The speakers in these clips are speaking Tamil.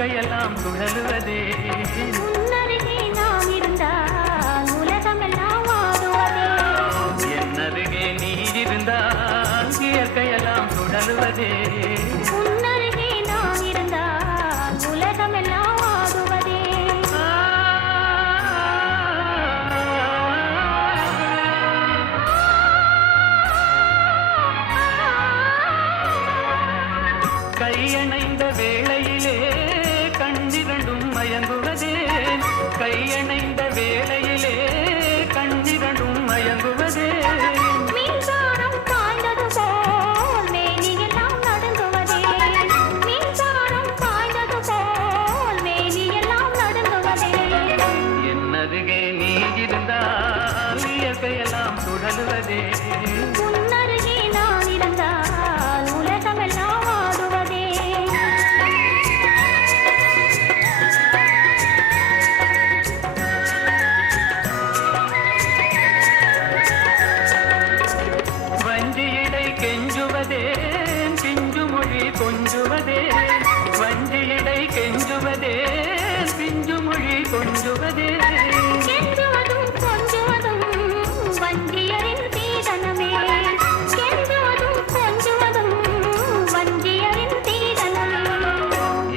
இயற்கையெல்லாம் சுழலுவதே. உன்னருகே நாம் இருந்தால் உலகமெல்லாம் ஆடுவதே. என்னருகே நீ இருந்தால் இயற்கையெல்லாம் சுழலுவதே. உன்னருகே நாம் இருந்தால் உலகமெல்லாம் ஆடுவதே. கையணைந்த வேளையிலே கண்ணிரண்டும் மயங்குவதே. கையணைந்த வேளையிலே கண்ணிரண்டும் மயங்குவதே. மின்சாரம் பாய்ந்தது போல் மேனியெல்லாம் நடுங்குவதே. மின்சாரம் பாய்ந்தது போல் மேனியெல்லாம் நடுங்குவதே. என்னருகே நீ இருந்தால் இயற்கையெல்லாம் சுழலுவதே. உன்னருகே நான் இருந்தால் உலகமெல்லாம் ஆடுவதே. வஞ்சியடை கெஞ்சுவதே பிஞ்சு மொழி கொஞ்சுவதே. வஞ்சியடை கெஞ்சுவதே பிஞ்சு மொழி கொஞ்சுவதே. கெஞ்சுவதும் கொஞ்சுவதும் வஞ்சியரின் சீதனமே. கெஞ்சுவதும் கொஞ்சுவதும் வஞ்சியரின் சீதனமே.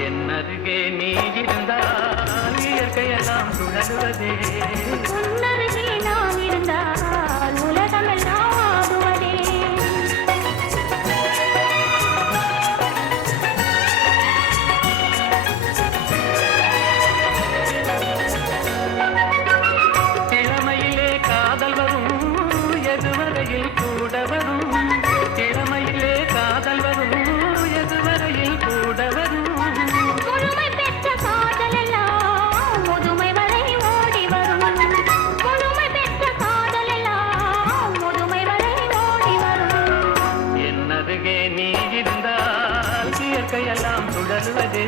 என்னருகே நீ இருந்தால் இயற்கையெல்லாம் சுழலுவதே. உன்னருகே நான் இருந்தால் உலகமெல்லாம் ஆடுவதே. இளமையிலே காதல் வரும் எதுவரையில் கூட வரும். இளமையிலே காதல் வரும் எதுவரையில் கூட வரும். முழுமை பெற்ற காதலெல்லாம் முதுமை வரை ஓடி வரும். முழுமை பெற்ற காதலெல்லாம் முதுமை வரை ஓடி வரும். என்னருகே நீ இருந்தால் இயற்கையெல்லாம் சுழலுவதே.